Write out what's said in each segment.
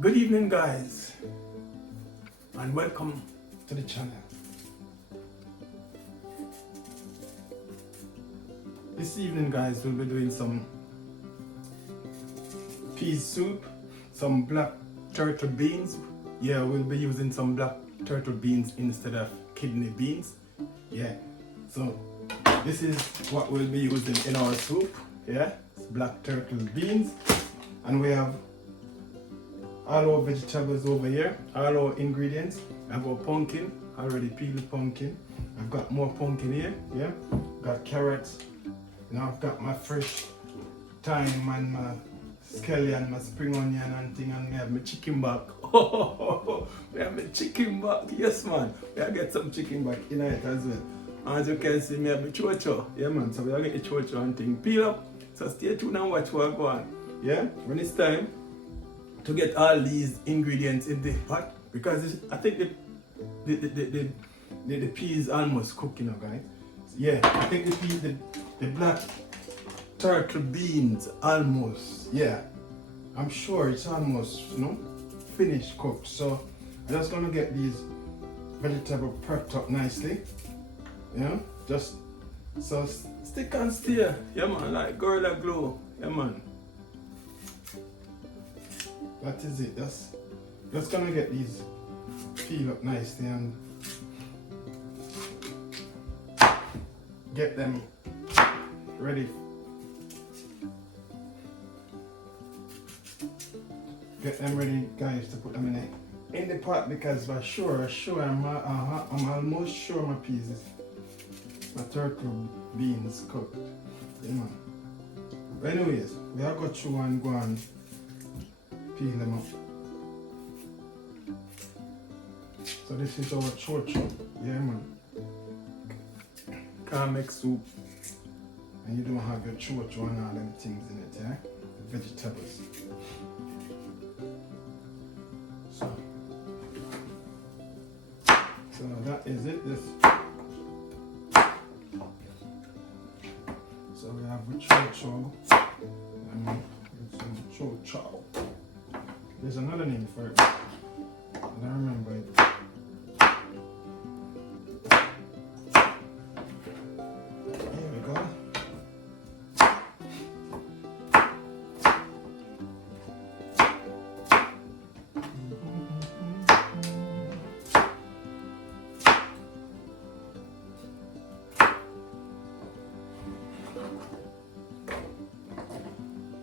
Good evening, guys, and welcome to the channel. This evening, guys, we'll be doing some peas soup, some black turtle beans. Yeah, we'll be using some black turtle beans instead of kidney beans. Yeah, so this is what we'll be using in our soup. Yeah, it's black turtle beans, and we have all our vegetables over here, all our ingredients. I've got pumpkin, I already peeled the pumpkin. I've got more pumpkin here, yeah. Got carrots. Now I've got my fresh thyme and my scallion, my spring onion and thing, and I have my chicken back. Oh, we have my chicken back, yes man. We have get some chicken back in it as well. As you can see, me have my choco, yeah man. So we have get the choco and thing peel up. So stay tuned and watch what go on. Yeah, when it's time to get all these ingredients in the pot, because I think the peas almost cooked, you know, guys. Yeah, I think the black turtle beans almost, yeah, I'm sure it's almost, you know, finished cooked. So I'm just gonna get these vegetables prepped up nicely, you know, just so stick and steer, yeah man, like Gorilla Glow, yeah man. That is it. Just gonna get these peel up nicely and get them ready. Get them ready, guys, to put them in the pot, because for sure I'm almost sure my peas is my turtle beans cooked. Yeah, man. But anyways, we are go through and go and peel them up. So this is our choco, yeah man. Can't make soup and you don't have your choco and all them things in it, yeah? The vegetables. So that is it. So we have the choco and some choco. There's another name for it. I don't remember it. Here we go.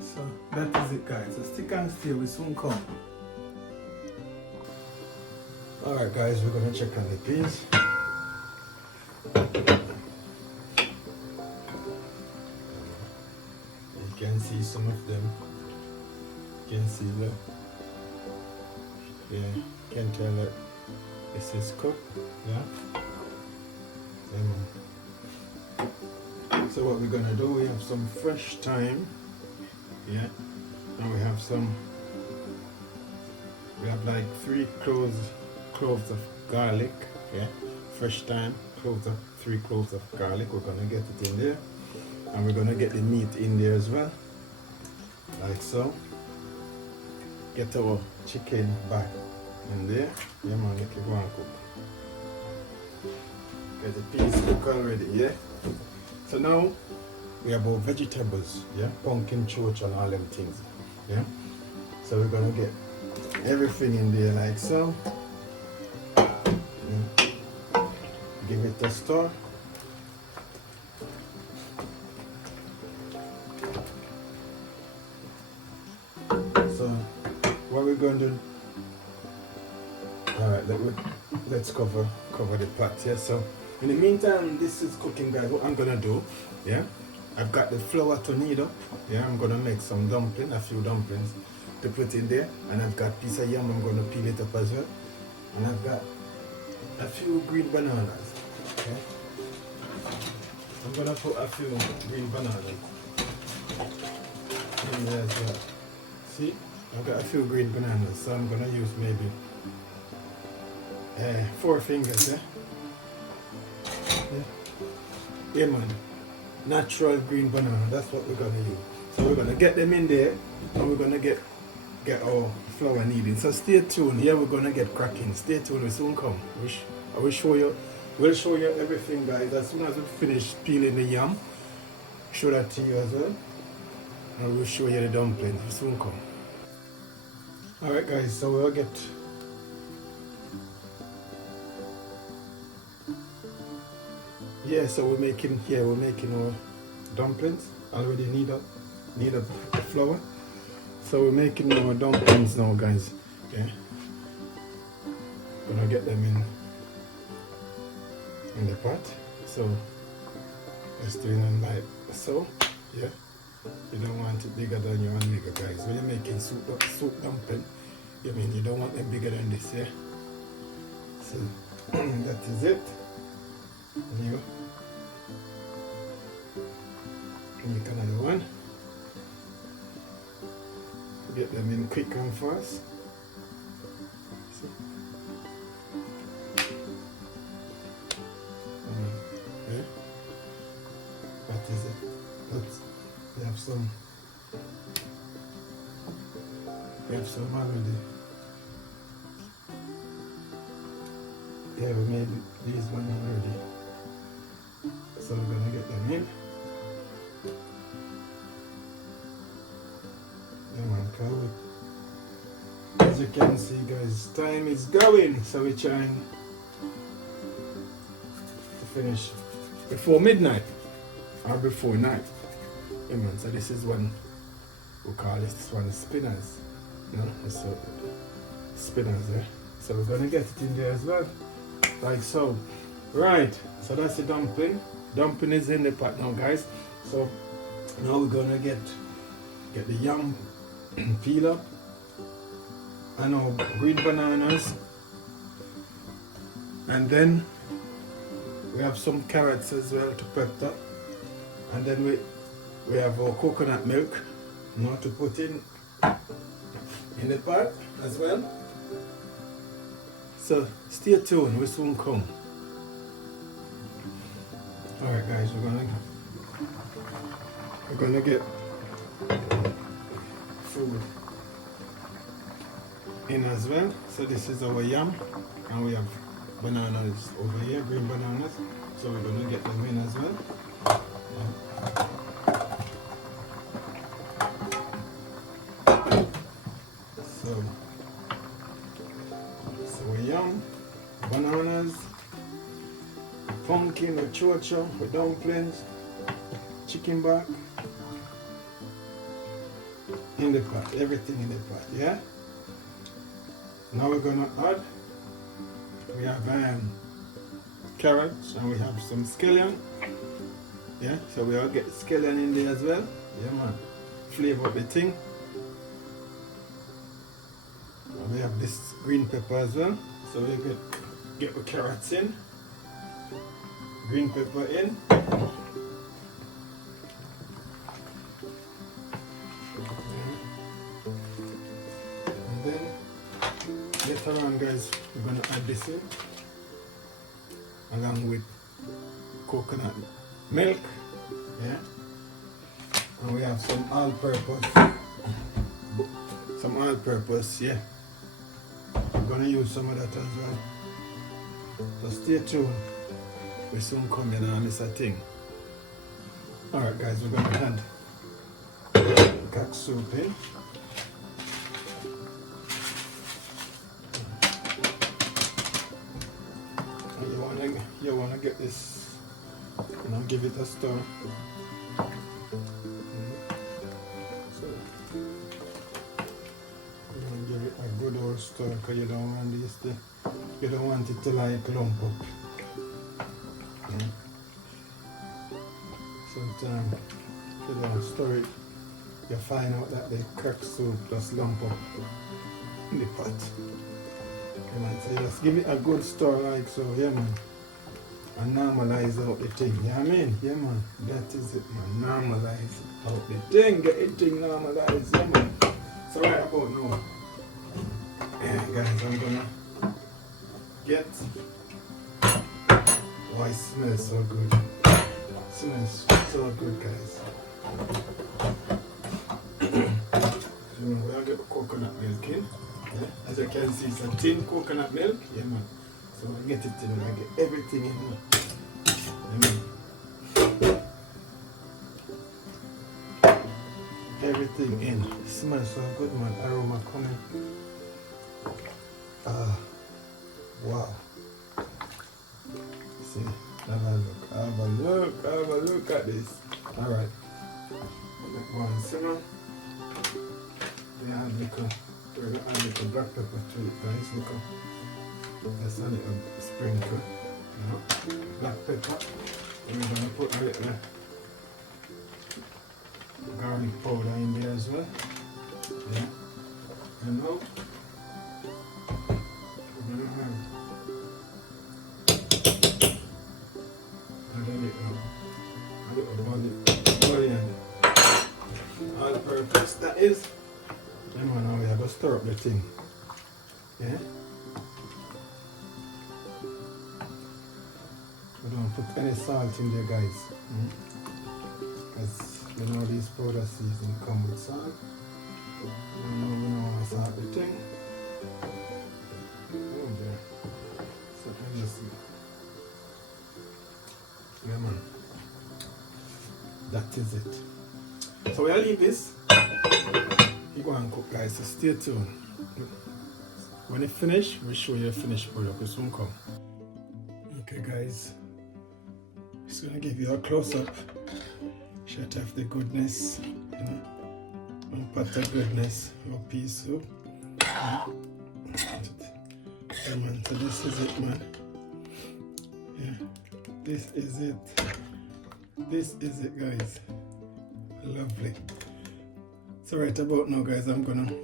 So that is it, guys. So stick and stay, we soon come. Alright guys, we're gonna check on the peas. You can see some of them. You can see that. Yeah, you can tell that this is cooked. Yeah. So what we're gonna do, we have some fresh thyme. Yeah. And we have like 3 cloves of garlic, yeah, fresh thyme, 3 cloves of garlic. We're gonna get it in there, and we're gonna get the meat in there as well, like so. Get our chicken back in there, yeah man, make it go and cook. Get the peas cooked already, yeah. So now we have our vegetables, yeah, pumpkin, choco and all them things, yeah. So we're gonna get everything in there like so. Give it a stir. So what we're going to do, alright, let's cover the pot, yeah. So in the meantime, this is cooking, guys. What I'm gonna do, yeah, I've got the flour to knead up, yeah. I'm gonna make some dumpling, a few dumplings to put in there, and I've got a piece of yam. I'm gonna peel it up as well, and I've got a few green bananas. Okay. I'm gonna put a few green bananas in there as well. See, I've got a few green bananas, so I'm gonna use maybe 4 fingers, yeah? Yeah man, natural green banana, that's what we're gonna use. So we're gonna get them in there, and we're gonna get get our flour kneading. So stay tuned. Here we're gonna get cracking. Stay tuned. We soon come. I will show you. We'll show you everything, guys. As soon as we finish peeling the yam, show that to you as well, and we'll show you the dumplings. We soon come. All right, guys. So we'll get. Yeah. So we're making our dumplings. Already need a flour. So we're making our dumplings now, guys. Yeah. Gonna get them in the pot. So just doing them like so. Yeah. You don't want it bigger than your bigger, guys. When you're making soup dumpling, you mean you don't want them bigger than this, yeah? So that is it. And you make another one. Get them in quick and fast. See? Okay. That is it. We have some already. Yeah, we made these one already. So we're gonna get them in. As you can see, guys, time is going, so we're trying to finish before midnight or before night. Yeah, man. So this is one we call this one spinners. No, it's spinners, yeah. So we're gonna get it in there as well, like so. Right. So that's the dumpling. Dumpling is in the pot now, guys. So now we're gonna get the yam peel up, and our green bananas, and then we have some carrots as well to prep up, and then we have our coconut milk now to put in the pot as well. So stay tuned, we soon come. Alright, guys, we're gonna get food in as well. So this is our yam, and we have bananas over here, green bananas. So we're gonna get them in as well. So yam, bananas, pumpkin with choco, with dumplings, chicken back. In the pot, everything in the pot, yeah? Now we're gonna add, we have carrots, and we have some scallion, yeah? So we'll get scallion in there as well, yeah man, flavor up the thing. And we have this green pepper as well, so we'll get the carrots in, green pepper in. Later on, guys, we're going to add this in along with coconut milk, yeah, and we have some all-purpose, yeah. We're going to use some of that as well. So stay tuned. We soon come in and miss a thing. Alright, guys, we're going to add cat soup in. You wanna get this, give it a stir. So you wanna give it a good old stir, because you don't want it to like lump up. Sometimes if you don't stir it, you find out that the cracked soup just lump up in the pot. So just give it a good stir like so, yeah man. And normalize out the thing, you know what I mean? Yeah man, that is it man, normalize out the thing, get it thing normalized, yeah man. So right about now, yeah guys, I'm gonna get, oh it smells so good, it smells so good guys. We'll get the coconut milk in. Yeah? As you can see, it's a tin coconut milk. Yeah, man. So I get it in, I get everything in. Yeah, man. Everything in. It smells so good, man. Aroma coming. Wow. See, have a look, have a look, have a look at this. Alright. One simmer. We add we're gonna add little black pepper to it, guys. Look, that's a little sprinkle. You know, black pepper. We're gonna put a little garlic powder in there as well. Yeah. And now we're gonna have a little bouillon. All purpose that is. And now we have to stir up the thing. Yeah? We don't put any salt in there, guys. Because you know these powder season come with salt. You know we don't want to salt the thing. Oh there. So let me see. Yeah, man. That is it. So we'll leave this. You go and cook, guys, so stay tuned. When it finish, we'll show you the finished product. Will soon come. Okay, guys. Just gonna give you a close-up shot of the goodness, you know, one pot of goodness of pea soup. Yeah, man, so this is it, man. Yeah, this is it. This is it, guys. Lovely. So right about now, guys, I'm gonna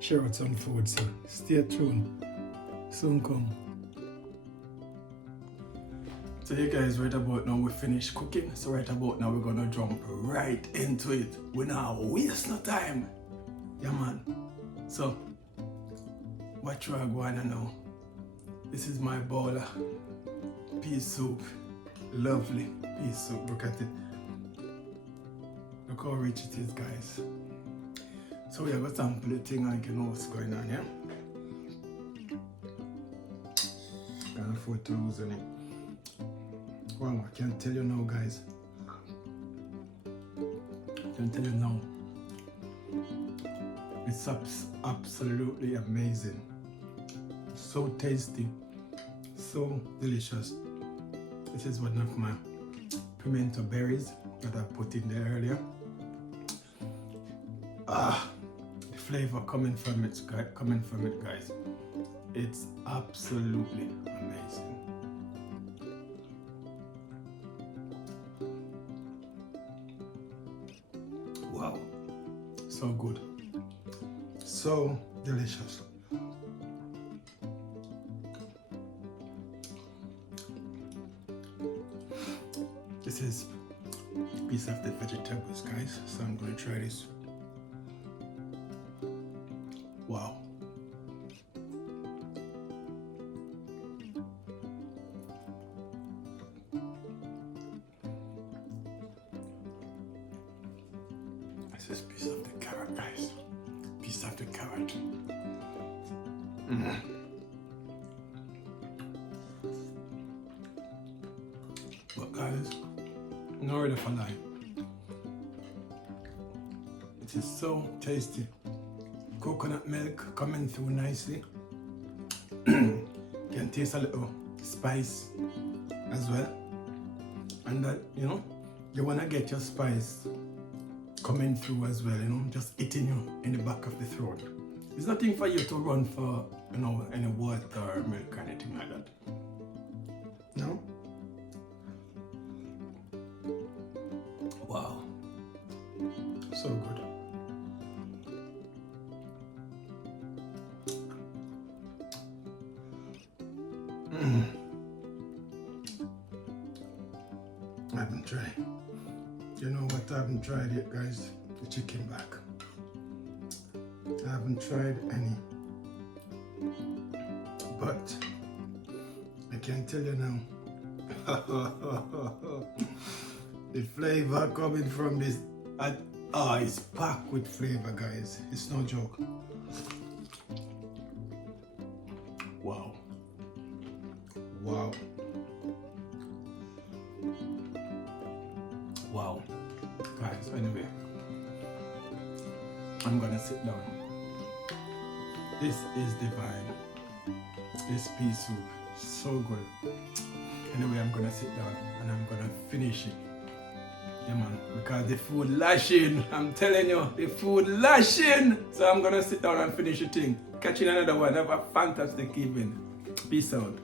share out some food, so stay tuned. Soon come. So hey guys, right about now we finished cooking. So right about now we're gonna jump right into it. We not waste no time. Yeah, man. So what you are going to know? This is my bowl of pea soup. Lovely pea soup. Look at it. Look how rich it is, guys. So we have a sample of thing and you know what's going on, yeah? Got 4,000 in. Wow, I can't tell you now, guys. I can tell you now. It's absolutely amazing. So tasty. So delicious. This is one of my pimento berries that I put in there earlier. The flavor coming from it, guys. It's absolutely amazing. Wow, so good, so delicious. This is a piece of the vegetables, guys, so I'm going to try this. Wow. This is a piece of the carrot, guys. Piece of the carrot. But guys, no word of a lie. It is so tasty. Coconut milk coming through nicely. Can taste a little spice as well. And that, you know, you wanna get your spice coming through as well, you know, just hitting you in the back of the throat. It's nothing for you to run for, you know, any water or milk or anything like that. No? Wow. So good. I haven't tried. You know what? I haven't tried yet, guys. The chicken back. I haven't tried any. But I can tell you now. The flavor coming from this, Oh, it's packed with flavor, guys. It's no joke. Wow. Wow. Wow. Guys, anyway, I'm gonna sit down. This is divine. This pea soup, so good. Anyway, I'm gonna sit down and I'm gonna finish it. Yeah, man, because the food lashing. I'm telling you, the food lashing. So I'm gonna sit down and finish the thing. Catch you in another one. Have a fantastic evening. Peace out.